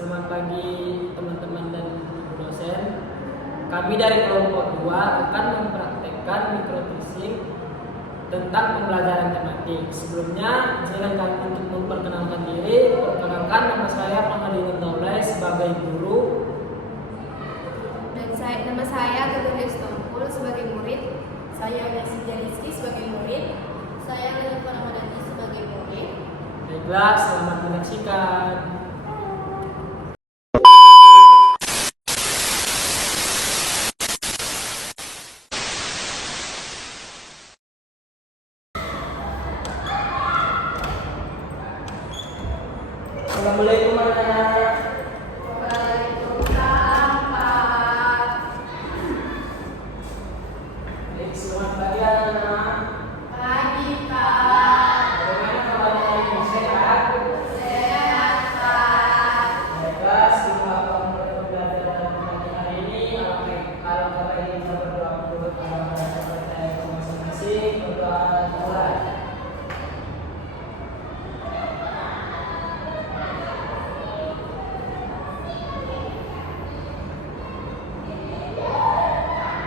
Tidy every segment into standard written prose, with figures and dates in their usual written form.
Selamat pagi teman-teman dan ibu dosen. Kami dari kelompok 2 akan mempraktekkan microteaching tentang pembelajaran tematik. Sebelumnya, izinkan kami untuk memperkenalkan diri. Perkenalkan, nama saya Pangadilan Daulay sebagai guru. Dan nama saya Ketua Istanbul sebagai murid. Saya Yasi Jaliski sebagai murid. Saya Lena Ramadhani sebagai murid. Baiklah, selamat menyaksikan. Assalamualaikum anak-anak. Waalaikumsalam, Pak. Baik, selamat pagi anak-anak. Pagi, Pak. Bagaimana kabarnya hari ini? Sehat? Sehat, Pak. Baiklah, sebelum pembelajaran hari ini, alangkah baiknya kita berdoa dulu kepada kita masing-masing. Berdoa mulai.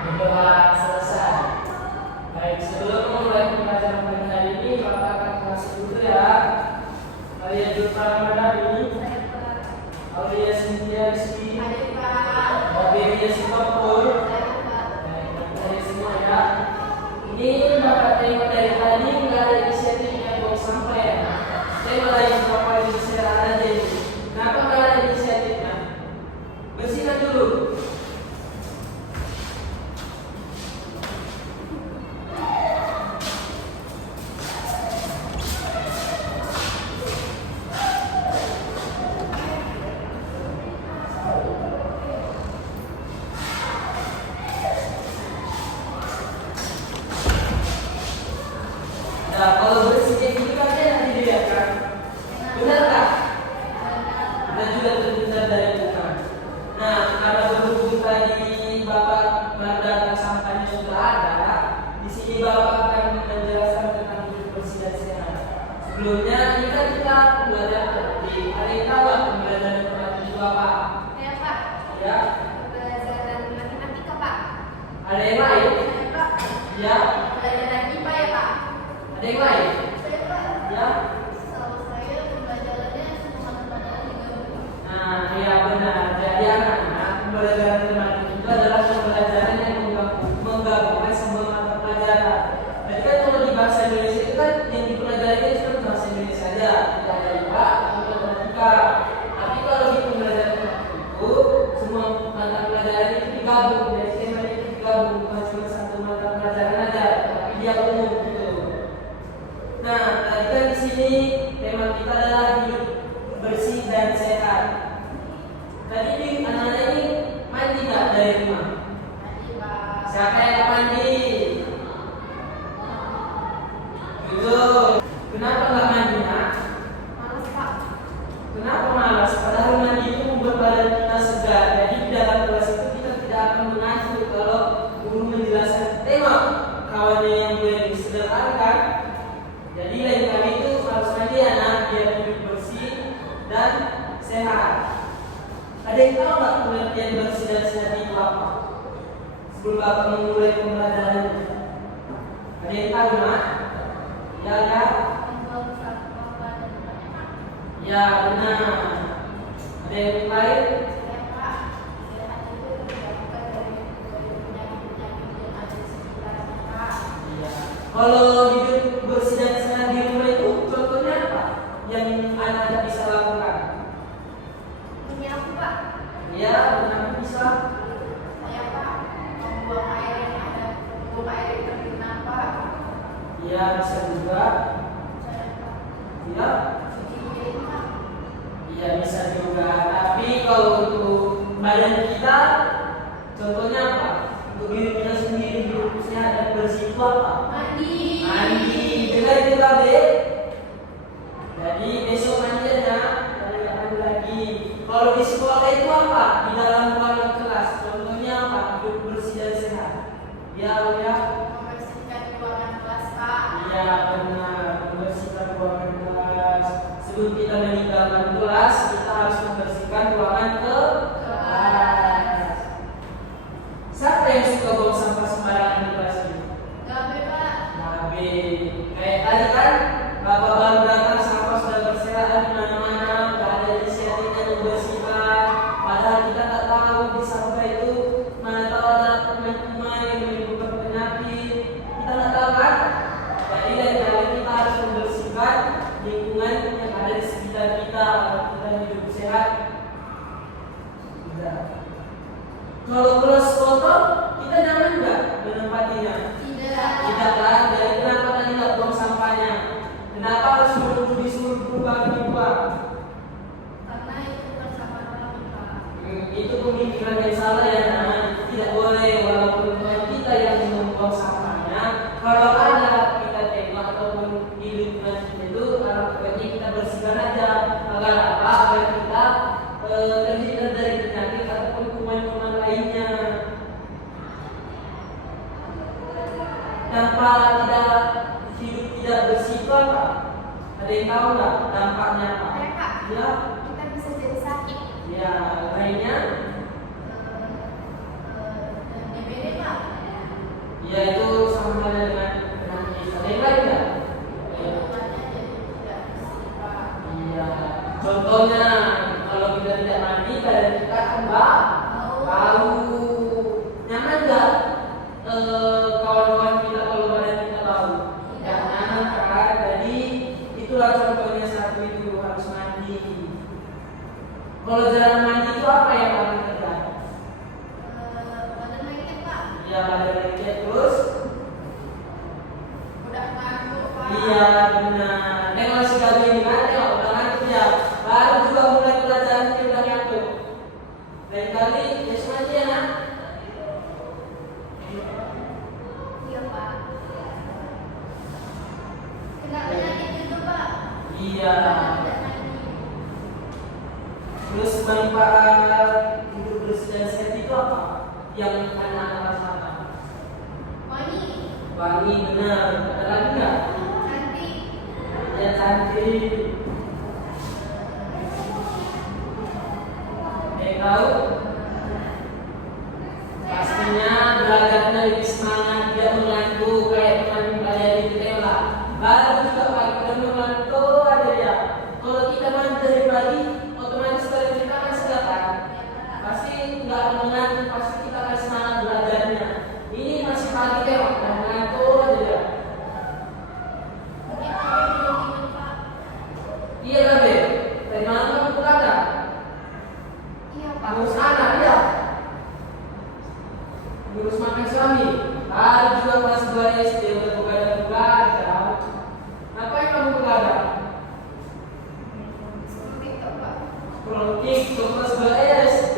Berdoa selesai. Baik, sebelum memulai pembelajaran pada hari ini, Bapak akan kasih dulu ya. Kalian dulu Ramadhani, Aulia Cynthia Rizky, Hai, Pak. Baberia Singapura. Hai, Pak. Baik, dari semua ya. Ini Bapak tengok dari tadi nggak ada inisiatif yang mau sampai. Saya malah yang Bapak inisiatif aja ini. Kenapa nggak ada inisiatifnya? Bersihkan dulu. Nah, kalau bersih kayak gini kan dia nanti dilihat kan? Benar tak? Dan juga terhindar dari bukan. Nah, karena berhubung tadi Bapak baru datang sampahnya sudah ada, di sini Bapak akan menjelaskan tentang hidup bersih dan sehat. Sebelumnya ini kan kita belajar tematik. Ada yang tahu nggak pembelajaran tematik itu apa? Ya, Pak. Ya, Pelajaran matematika, Pak. ada yang lain? Saya, Pak. Ya, Pelajaran IPA ya, Pak. ada yang lain? Saya, Pak. Ya. Setahu saya pembelajarannya semua pelajaran digabung. Nah, ya benar. Jadi anak-anak, pembelajaran tematik itu adalah pembelajaran yang menggabungkan semua mata pelajaran. Jadi kan kalau di bahasa Indonesia itu kan yang dipelajari itu cuma bahasa Indonesia saja, tidak ada IPA atau matematika. Tapi kalau di pembelajaran tematik itu semua mata pelajaran itu digabung. Jadi tema itu digabung bukan cuma satu mata pelajaran aja, tapi dia umum gitu. Nah, tadi kan di sini tema kita adalah hidup bersih dan sehat. Tadi nih anak-anak ini mandi nggak dari rumah? Mandi, Pak. Siapa yang nggak mandi? Gitu. Kenapa nggak mandi nak? Males, Pak. Kenapa malas? Padahal mandi itu membuat badan kita segar. Jadi di dalam kelas itu kita tidak akan mengacu kalau guru menjelaskan tema kawannya yang gue disederhanakan. Jadi lain kali itu harus mandi anak biar hidup bersih dan sehat. Ada yang tahu nggak pengertian bersih dan sehat itu apa? Sebelum Bapak memulai pembelajaran, ada yang tahu nak? Ya ya, Membuang sampah pada tempatnya. ya benar. Ada yang lain? Saya, Pak. Sehat itu tergantung dari penyakit-penyakit yang ada di sekitarnya, Pak. Iya. Kalau hidup bersih dan sehat di rumah itu contohnya apa? Yang anak bisa lakukan? Menyapu, Pak. Ya, benar bisa. Saya, Pak, membuang air yang ada, buang air yang tergenang, Pak. Ya, bisa juga. Saya, Pak, Ya, cuci piring, Pak. iya bisa juga. Tapi kalau untuk badan kita, contohnya apa? Untuk diri kita sendiri hidup sehat dan bersih itu apa? Mandi. Mandi. Dengar itu kabe. Jadi besok mandi aja, tidak mandi lagi. Kalau di sekolah itu apa? Di dalam ruangan kelas. Contohnya apa? Hidup bersih dan sehat. Ya, ya. Membersihkan ruangan kelas, Pak. Iya benar, membersihkan ruangan kelas. Sebelum kita meninggalkan kelas, kita harus membersihkan ruangan Tidak. Kalau kelas kotor, kita nyaman nggak menempatinya? Tidak kan? Jadi kenapa tadi nggak buang sampahnya? Kenapa harus menunggu disuruh baru dibuang? Karena itu bersama kami, Pak. Itu pemikiran yang salah ya, nah. Tidak boleh walaupun Tuhan kita yang membuang sampahnya. Kalau ada kita tengok ataupun di lingkungan kita itu, alangkah kita bersihkan aja. Agar apa? Agar kita terhindar dari penyakit ataupun kuman-kuman lainnya. Tanpa hidup tidak bersih itu apa? Ada yang tahu nggak dampaknya apa? Pak, Ya, kita bisa jadi sakit. ya lainnya. DBD, Pak. Ya itu sama dengan kita. Ada yang lain nggak? Lingkungannya jadi tidak bersih, Pak. Iya. Contohnya kalau kita tidak mandi, badan kita akan bau. Nyaman nggak? Kawan-kawan kita kalau badan kita bau? Tidak nyaman kan? Jadi itulah contohnya satu itu harus mandi. Kalau jarang mandi itu apa yang akan terjadi? Badan lengket, Pak. Ya badan lecet terus. Udah ngantuk, Pak. Iya benar. Dan kalau si gabi ini kan, ya udah ngantuk ya. Baru juga mulai pelajaran dia udah ngantuk. Lain kali besok aja ya nak. Iya, Pak. Kena penyakit juga, Pak. Iya. Tidak mandi. Terus manfaat hidup bersih dan sehat itu apa? Yang anak-anak rasakan? Wangi benar. Ada lagi nggak? Cantik. Ya cantik. Tahu? Pastinya belajarnya lebih semangat, dia mengantuk kayak teman pelajari di tela. Baru juga pagi udah mengantuk aja ya. Kalau kita mandi dari pagi, otomatis kalau kita kan sedang pasti nggak mengantuk, pasti kita akan semangat belajarnya. Ini masih pagi tengok, udah mengantuk aja ya. Mungkin Pak belum tidur, Pak. Iya lah Be, tadi malam kamu begadang. Iya, Pak. Ngurus anak ya, ngurus makan suami. Baru juga kelas 2 SD udah begadang. Ngapain kamu begadang? Seperti itu, Pak. Kalau TikTok kelas 2 SD,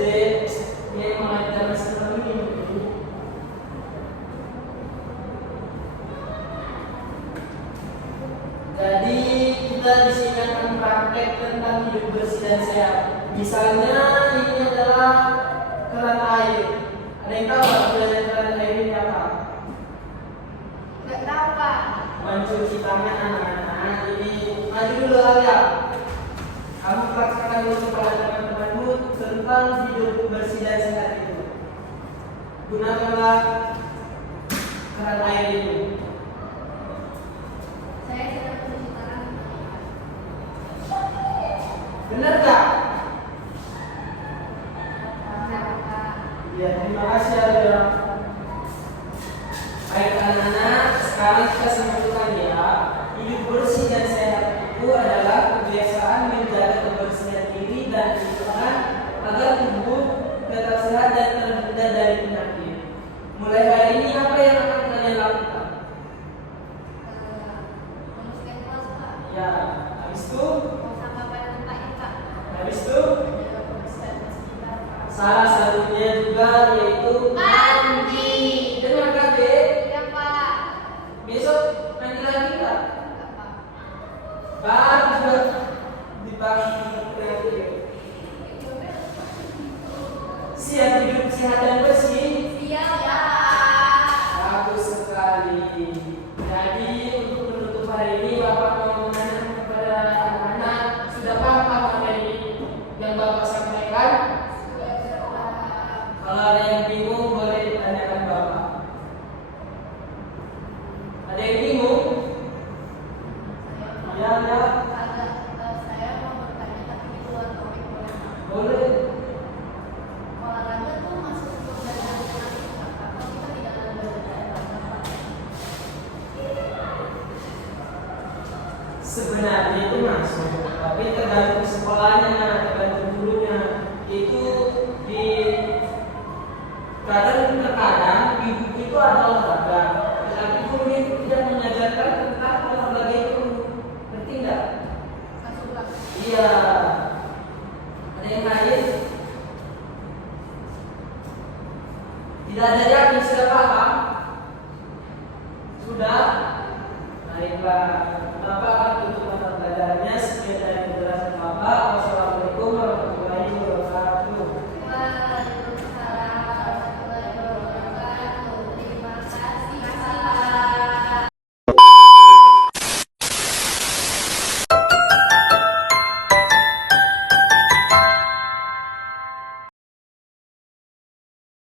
dia mengajar seperti ini. Jadi kita di sini akan praktek tentang hidup bersih dan sehat. Misalnya ini adalah keran air. Ada yang tahu nggak gunanya keran air ini apa? Nggak tahu, Pak. Mencuci tangan anak-anak. Jadi maju dulu Alia. Kamu praktekkan dulu kepada teman-temanmu tentang hidup bersih dan sehat itu. Gunakanlah keran air ini. Saya sedang mencuci tangan. Benar nggak? Benar, Pak. Ya, terima kasih Alia. Baik anak-anak, sekarang kita simpulkan ya. Hidup bersih dan sehat itu adalah kebiasaan menjaga kebersihan diri dan lingkungan agar tubuh tetap sehat dan terhindar dari penyakit. Mulai hari ini apa yang akan kalian lakukan? Membersihkan kelas, Pak. Ya, habis itu, Buang sampah pada tempatnya, Pak. habis itu, Ada pembersihan sekitar, Pak. salah satunya juga yaitu Mandi. Dengar kan, Dek? Iya, Pak. Besok mandi lagi nggak? Enggak, Pak. Baru juga dipakai nanti. Siap hidup sehat dan bersih. Iya, Pak. Bagus sekali. Jadi untuk menutup hari ini Bapak mau menanyakan kepada anak-anak, sudah paham apa yang Bapak sampaikan? Kalau ada yang bingung boleh ditanyakan Bapak. Ada yang bingung? Ya, ya. Saya mau bertanya tapi di luar topik boleh, Pak? Boleh. Olahraga tuh masuk ke pembelajaran penyakit, Pak. Atau kita tidak ada belajar Pak? Sebenarnya itu masuk, tapi tergantung sekolahnya, tergantung gurunya. Itu Tidak ada yakin, sudah paham? Sudah? Baiklah, Bapak akan tutup mata pelajarannya sekian dari